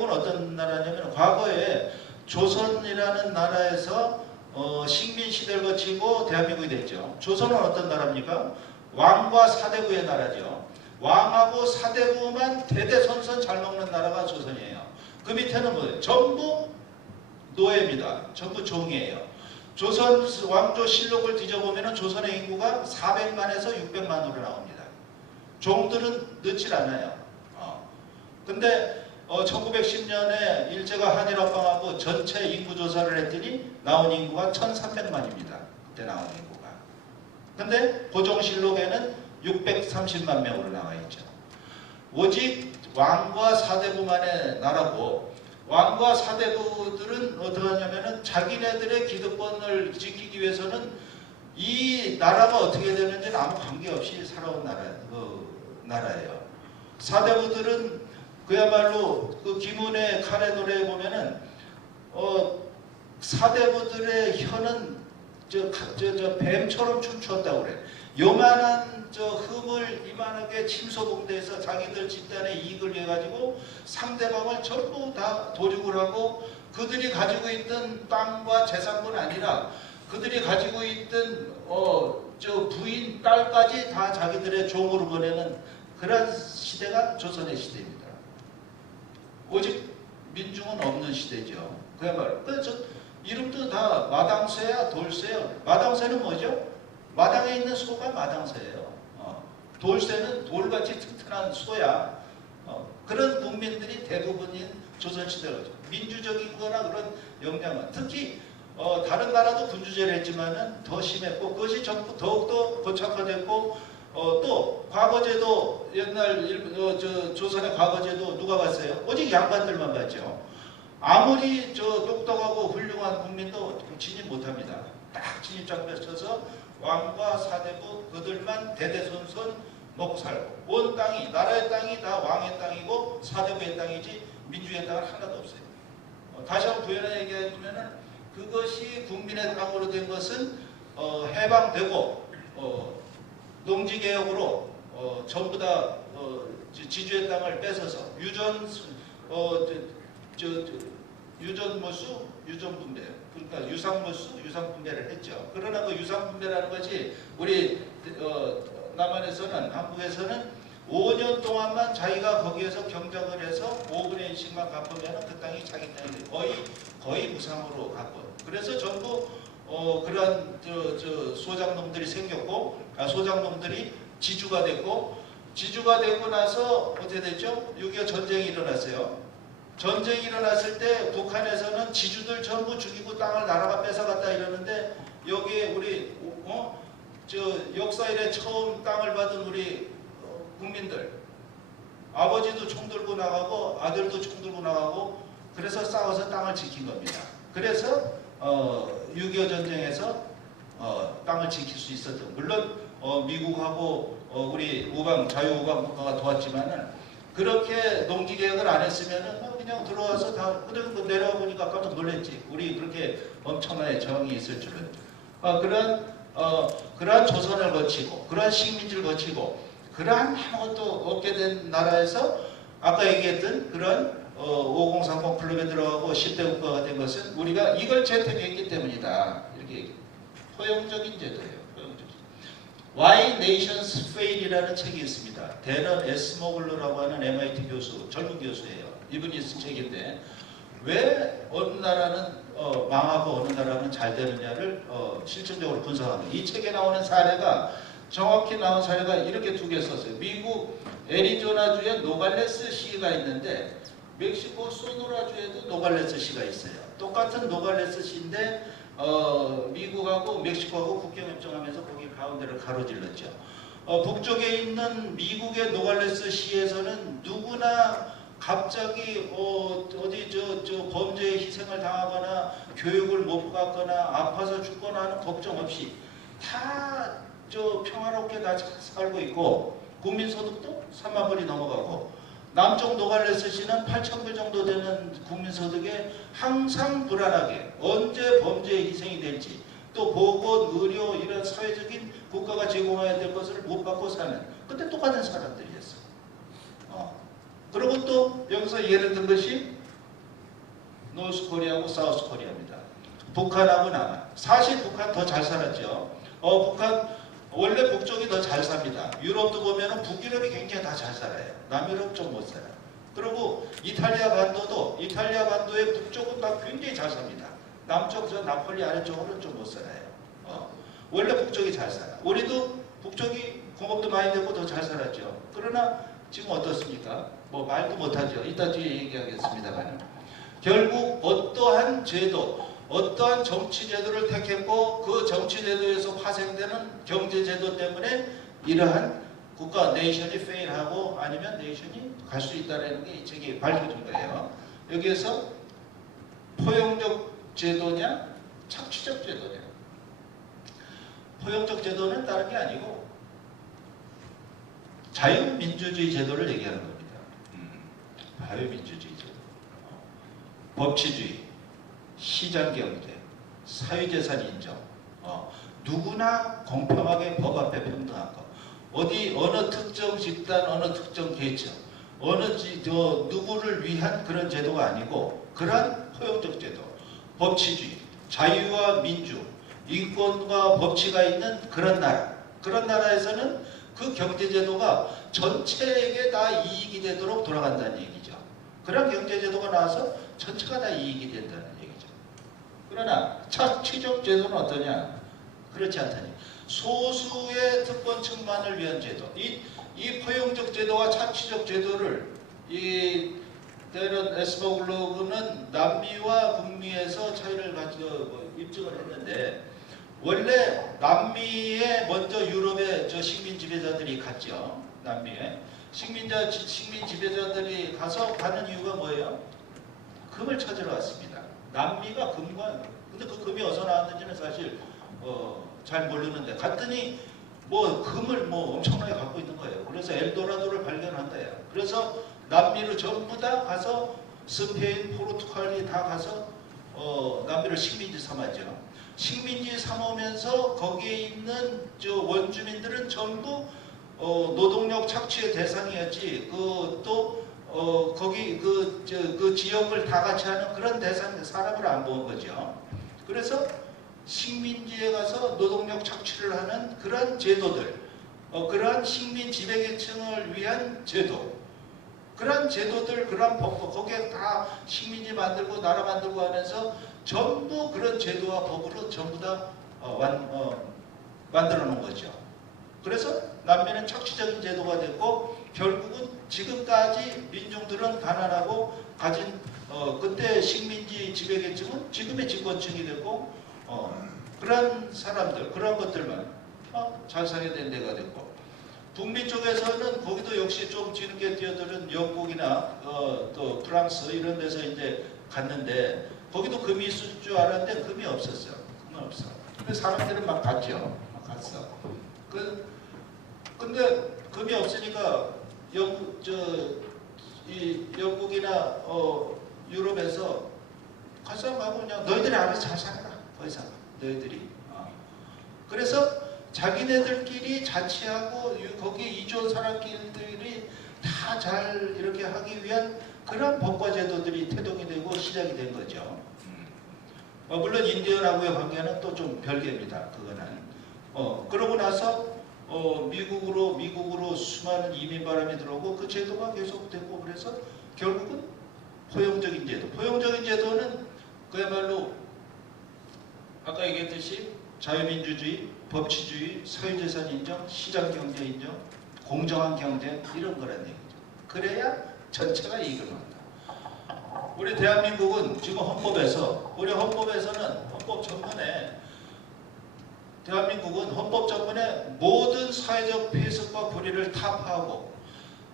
대한민국은 어떤 나라냐면 과거에 조선이라는 나라에서 식민 시대를 거치고 대한민국이 됐죠. 조선은 어떤 나라입니까? 왕과 사대부의 나라죠. 왕하고 사대부만 대대손손 잘 먹는 나라가 조선이에요. 그 밑에는 뭐예요? 전부 노예입니다. 전부 종이에요. 조선 왕조실록을 뒤져보면 조선의 인구가 400만에서 600만으로 나옵니다. 종들은 늦질 않아요. 근데 1910년에 일제가 한일합방하고 전체 인구 조사를 했더니 나온 인구가 1300만입니다. 그때 나온 인구가. 근데 고종실록에는 630만 명으로 나와 있죠. 오직 왕과 사대부만의 나라고, 왕과 사대부들은 어떻게 하냐면은 자기네들의 기득권을 지키기 위해서는 이 나라가 어떻게 되는지는 아무 관계없이 살아온 나라예요. 사대부들은 그야말로 그 김은혜 카레 노래에 보면은 사대부들의 혀는 저 뱀처럼 춤추었다고 그래. 요만한 흠을 이만하게 침소봉대에서 자기들 집단의 이익을 위해 가지고 상대방을 전부 다 도륙을 하고 그들이 가지고 있던 땅과 재산뿐 아니라 그들이 가지고 있던 부인 딸까지 다 자기들의 종으로 보내는 그런 시대가 조선의 시대입니다. 오직 민중은 없는 시대죠. 그야말로 이름도 다 마당쇠야 돌쇠야. 마당쇠는 뭐죠? 마당에 있는 소가 마당쇠예요. 돌쇠는 돌같이 튼튼한 소야. 그런 국민들이 대부분인 조선시대죠. 민주적인 거나 그런 역량은 특히 다른 나라도 군주제를 했지만은 더 심했고 그것이 전부 더욱더 고착화됐고 또 과거제도 옛날 조선의 과거제도 누가 봤어요? 오직 양반들만 봤죠. 아무리 똑똑하고 훌륭한 국민도 진입 못합니다. 딱 진입장벽 쳐서 왕과 사대부 그들만 대대손손 먹고 살고 온 땅이 나라의 땅이 다 왕의 땅이고 사대부의 땅이지 민주의 땅은 하나도 없어요. 다시 한번 부연해 얘기하면은 그것이 국민의 땅으로 된 것은 해방되고 농지개혁으로 전부 다 지주의 땅을 뺏어서 유전분배, 그러니까 유상무수, 유상분배를 했죠. 그러나 그 유상분배라는 것이 우리 남한에서는 한국에서는 5년 동안만 자기가 거기에서 경작을 해서 5분의 1씩만 갚으면 그 땅이 자기 땅이 돼요. 거의 무상으로 갚고. 그래서 전부 그런 소장농들이 생겼고 소장농들이 지주가 됐고 지주가 되고 나서 어떻게 됐죠? 6.25 전쟁이 일어났어요. 전쟁이 일어났을 때 북한에서는 지주들 전부 죽이고 땅을 나라가 뺏어갔다 이러는데 여기에 우리 역사 이래 처음 땅을 받은 우리 국민들 아버지도 총 들고 나가고 아들도 총 들고 나가고 그래서 싸워서 땅을 지킨 겁니다. 그래서 6.25 전쟁에서 땅을 지킬 수 있었던 물론 미국하고 우리 자유우방 국가가 도왔지만은 그렇게 농지개혁을 안 했으면은 그냥 들어와서 다 그대로 내려와 보니까 깜짝 놀랐지. 우리 그렇게 엄청나게 정이 있을 줄은. 그러한 조선을 거치고 그러한 식민지를 거치고 그러한 아무것도 없게 된 나라에서 아까 얘기했던 그런 5030 클럽에 들어가고 10대 국가가 된 것은 우리가 이걸 채택했기 때문이다. 이렇게 얘기해요. 포용적인 제도예요. Why Nations Fail이라는 책이 있습니다. 데런 에스모글러라고 하는 MIT 교수, 젊은 교수예요. 이분이 쓴 책인데 왜 어느 나라는 망하고 어느 나라는 잘 되느냐를 실질적으로 분석합니다. 이 책에 나오는 사례가 정확히 나온 사례가 이렇게 두 개 썼어요. 미국 애리조나주에 노갈레스 시가 있는데 멕시코 소노라주에도 노갈레스 시가 있어요. 똑같은 노갈레스 시인데 미국하고 멕시코하고 국경협정하면서 거기 가운데를 가로질렀죠. 북쪽에 있는 미국의 노갈레스 시에서는 누구나 갑자기 어디 범죄에 희생을 당하거나 교육을 못 받거나 아파서 죽거나 하는 걱정 없이 다 평화롭게 다 살고 있고 국민소득도 3만 불이 넘어가고 남쪽 노갈레스시는 8,000불 정도 되는 국민소득에 항상 불안하게 언제 범죄에 희생이 될지 또 보건, 의료 이런 사회적인 국가가 제공해야 될 것을 못 받고 사는 근데 똑같은 사람들이었어. 그리고 또 여기서 예를 든 것이 노스 코리아하고 사우스 코리아입니다. 북한하고 남한. 사실 북한 더 잘 살았죠. 북한 원래 북쪽이 더 잘 삽니다. 유럽도 보면은 북유럽이 굉장히 다 잘 살아요. 남유럽 좀 못 살아요. 그리고 이탈리아 반도의 북쪽은 다 굉장히 잘 삽니다. 남쪽 저 나폴리 아래쪽으로는 좀 못 살아요. 원래 북쪽이 잘 살아. 우리도 북쪽이 공업도 많이 되고 더 잘 살았죠. 그러나 지금 어떻습니까? 뭐 말도 못하죠. 이따 뒤에 얘기하겠습니다만 결국 어떠한 제도, 어떠한 정치 제도를 택했고 그 정치 제도에서 파생되는 경제 제도 때문에 이러한 국가 네이션이 페일하고 아니면 네이션이 갈 수 있다는 게 저기 밝혀진 거예요. 여기에서 포용적 제도냐 착취적 제도냐. 포용적 제도는 다른 게 아니고 자유민주주의 제도를 얘기하는 겁니다. 자유민주주의 제도. 법치주의, 시장경제, 사유재산 인정, 누구나 공평하게 법 앞에 평등한 것. 어느 특정 집단, 어느 특정 계층, 누구를 위한 그런 제도가 아니고 그러한 포용적 제도, 법치주의, 자유와 민주, 인권과 법치가 있는 그런 나라. 그런 나라에서는 그 경제제도가 전체에게 다 이익이 되도록 돌아간다는 얘기죠. 그런 경제제도가 나와서 전체가 다 이익이 된다는 얘기죠. 그러나 착취적 제도는 어떠냐? 그렇지 않다니. 소수의 특권층만을 위한 제도. 이 포용적 제도와 착취적 제도를 데런 에스버글로그는 남미와 북미에서 차이를 입증을 했는데 원래 남미에 먼저 유럽의 식민 지배자들이 갔죠. 남미에 식민 지배자들이 가는 이유가 뭐예요? 금을 찾으러 왔습니다. 남미가 금관. 근데 그 금이 어디서 나왔는지는 사실 잘 모르는데 갔더니 금을 엄청나게 갖고 있는 거예요. 그래서 엘도라도를 발견한다요. 그래서 남미로 전부 다 가서 스페인, 포르투갈이 다 가서 남미를 식민지 삼았죠. 식민지 삼으면서 거기에 있는 원주민들은 전부 노동력 착취의 대상이었지. 거기 그 지역을 다 같이 하는 그런 사람을 안 본 거죠. 그래서 식민지에 가서 노동력 착취를 하는 그런 제도들, 그러한 식민 지배계층을 위한 제도, 그런 제도들, 그런 법도 거기에 다 식민지 만들고 나라 만들고 하면서 전부 그런 제도와 법으로 전부 다 만들어 놓은 거죠. 그래서 남미는 착취적인 제도가 됐고 결국은 지금까지 민중들은 가난하고 가진 그때 식민지 지배계층은 지금의 집권층이 됐고 그런 사람들, 그런 것들만 잘 살게 된 데가 됐고 북미 쪽에서는 거기도 역시 좀 뒤늦게 뛰어드는 영국이나 또 프랑스 이런 데서 이제 갔는데 거기도 금이 있을 줄 알았는데 금이 없었어요. 금은 없어. 근데 사람들은 막 갔죠. 막 갔어. 근데 금이 없으니까 영국이나 유럽에서 갈 사람하고 그냥 너희들이 알아서 잘 살아라. 더 이상 너희들이. 그래서 자기네들끼리 자치하고 거기에 이주한 사람끼리 다 잘 이렇게 하기 위한 그런 법과 제도들이 태동이 되고 시작이 된 거죠. 물론 인디언하고의 관계는 또 좀 별개입니다. 그거는. 그러고 나서 미국으로 수많은 이민 바람이 들어오고 그 제도가 계속됐고 그래서 결국은 포용적인 제도. 포용적인 제도는 그야말로 아까 얘기했듯이 자유민주주의, 법치주의, 사유재산 인정, 시장경제 인정, 공정한 경제 이런 거란 얘기죠. 그래야 전체가 이익을 얻는다. 우리 대한민국은 지금 우리 헌법에서는 헌법 전문에 대한민국은 헌법 전문에 모든 사회적 폐쇄과 불의를 타파하고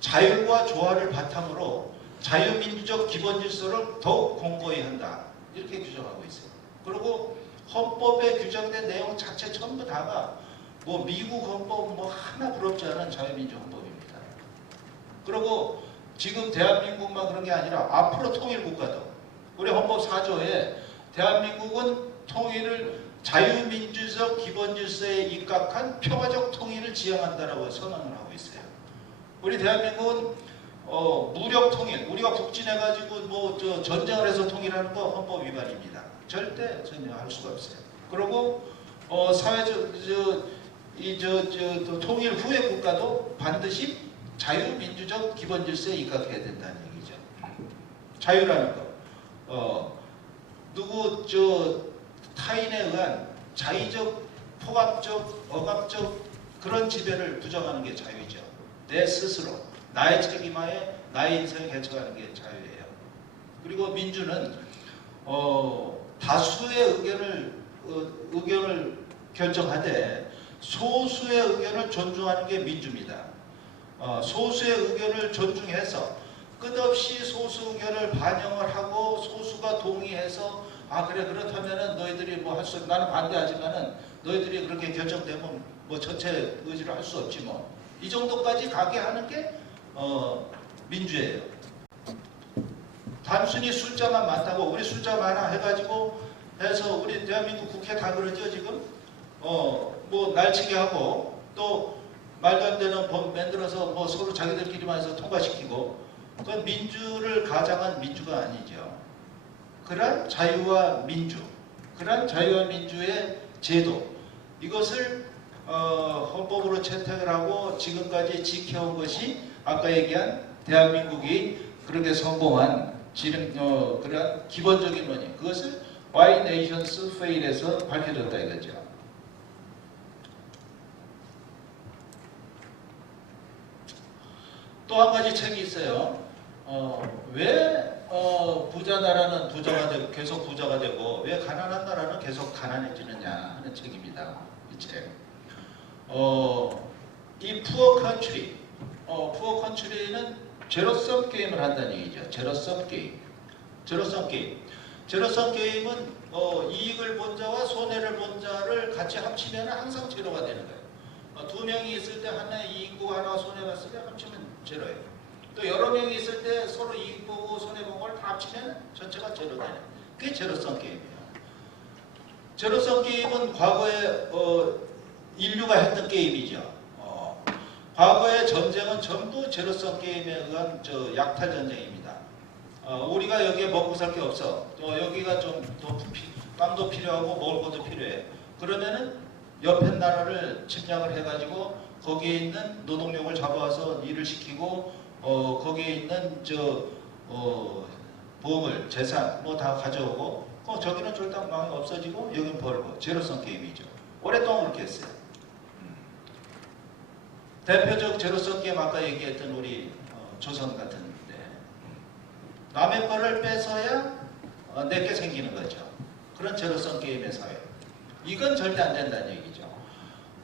자율과 조화를 바탕으로 자유민주적 기본질서를 더욱 공고히 한다. 이렇게 규정하고 있어요. 그리고 헌법에 규정된 내용 자체 전부 다가 미국 헌법 하나 부럽지 않은 자유민주 헌법입니다. 그리고 지금 대한민국만 그런 게 아니라 앞으로 통일국가도 우리 헌법 4조에 대한민국은 통일을 자유민주적 기본질서에 입각한 평화적 통일을 지향한다라고 선언을 하고 있어요. 우리 대한민국은 무력 통일, 우리가 북진해가지고 뭐 저 전쟁을 해서 통일하는 거 헌법 위반입니다. 절대 전혀 할 수가 없어요. 그리고 사회적 통일 후의 국가도 반드시 자유민주적 기본 질서에 입각해야 된다는 얘기죠. 자유라는 거, 누구 타인에 의한 자의적, 폭압적, 억압적 그런 지배를 부정하는 게 자유죠. 내 스스로 나의 책임하에 나의 인생을 개척하는 게 자유예요. 그리고 민주는 다수의 의견을 결정하되 소수의 의견을 존중하는 게 민주입니다. 소수의 의견을 존중해서 끝없이 소수 의견을 반영을 하고 소수가 동의해서 그래 그렇다면은 너희들이 뭐 할 수 나는 반대하지만은 너희들이 그렇게 결정되면 뭐 전체 의지를 할 수 없지 뭐 이 정도까지 가게 하는 게 민주예요. 단순히 숫자만 많다고 우리 숫자 많아 해가지고 해서 우리 대한민국 국회 다 그러죠 지금 뭐 날치게 하고 또 말도 안 되는 법 만들어서 뭐 서로 자기들끼리만 해서 통과시키고 그건 민주를 가장한 민주가 아니죠. 그런 자유와 민주, 그런 자유와 민주의 제도 이것을 헌법으로 채택을 하고 지금까지 지켜온 것이 아까 얘기한 대한민국이 그렇게 성공한 그런 기본적인 원인 그것을 Why Nations Fail에서 밝혀졌다 이거죠. 또 한 가지 책이 있어요. 왜 부자 나라는 부자가 되고 계속 부자가 되고 왜 가난한 나라는 계속 가난해지느냐 하는 책입니다. 이 책. 이 Poor Country, Poor Country는 제로섬 게임을 한다는 얘기죠. 제로섬 게임. 제로섬 게임. 제로섬 게임은 이익을 본 자와 손해를 본 자를 같이 합치면 항상 제로가 되는 거예요. 두 명이 있을 때 하나의 이익 보고 하나가 손해 봤을 때 합치면 제로예요. 또 여러 명이 있을 때 서로 이익 보고 손해 본 걸 다 합치면 전체가 제로 되는 그게 제로섬 게임이에요. 제로섬 게임은 과거에 인류가 했던 게임이죠. 과거의 전쟁은 전부 제로섬 게임에 의한 약탈 전쟁입니다. 우리가 여기에 먹고 살 게 없어. 또 여기가 좀 더 빵도 필요하고 먹을 것도 필요해. 그러면은 옆에 나라를 침략을 해가지고 거기에 있는 노동력을 잡아와서 일을 시키고 거기에 있는 보물, 재산 뭐 다 가져오고 저기는 쫄딱망이 없어지고 여기는 벌고 제로섬 게임이죠. 오랫동안 그렇게 했어요. 대표적 제로섬 게임 아까 얘기했던 우리 조선 같은데 남의 거를 뺏어야 내게 생기는 거죠. 그런 제로섬 게임의 사회. 이건 절대 안 된다는 얘기죠.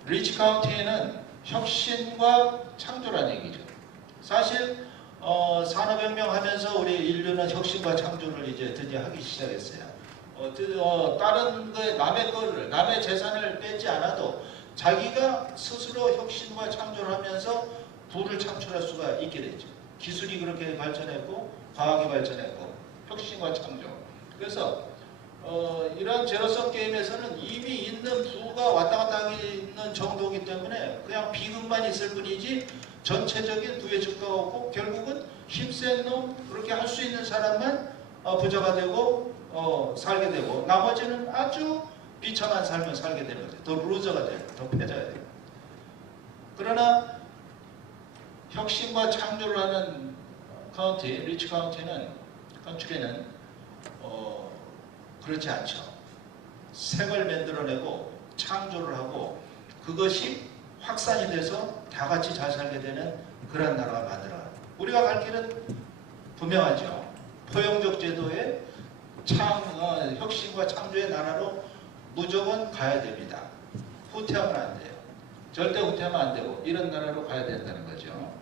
리치 카운티에는 혁신과 창조라는 얘기죠. 사실 산업혁명 하면서 우리 인류는 혁신과 창조를 이제 드디어 하기 시작했어요. 다른 거에 남의 재산을 뺏지 않아도 자기가 스스로 혁신과 창조를 하면서 부를 창출할 수가 있게 되죠. 기술이 그렇게 발전했고 과학이 발전했고 혁신과 창조. 그래서 이러한 제로섬 게임에서는 이미 있는 부가 왔다 갔다 하는 정도이기 때문에 그냥 비극만 있을 뿐이지 전체적인 부의 증가가 없고 결국은 힘센 놈 그렇게 할 수 있는 사람만 부자가 되고 살게 되고 나머지는 아주 비참한 삶을 살게 되는 거죠. 더 루저가 돼요. 더 패자가 돼요. 그러나 혁신과 창조를 하는 카운티, 리치 컨트리는 그렇지 않죠. 색을 만들어내고 창조를 하고 그것이 확산이 돼서 다 같이 잘 살게 되는 그런 나라가 만들어가요. 우리가 갈 길은 분명하죠. 포용적 제도의 혁신과 창조의 나라로 무조건 가야 됩니다. 후퇴하면 안 돼요. 절대 후퇴하면 안 되고 이런 나라로 가야 된다는 거죠.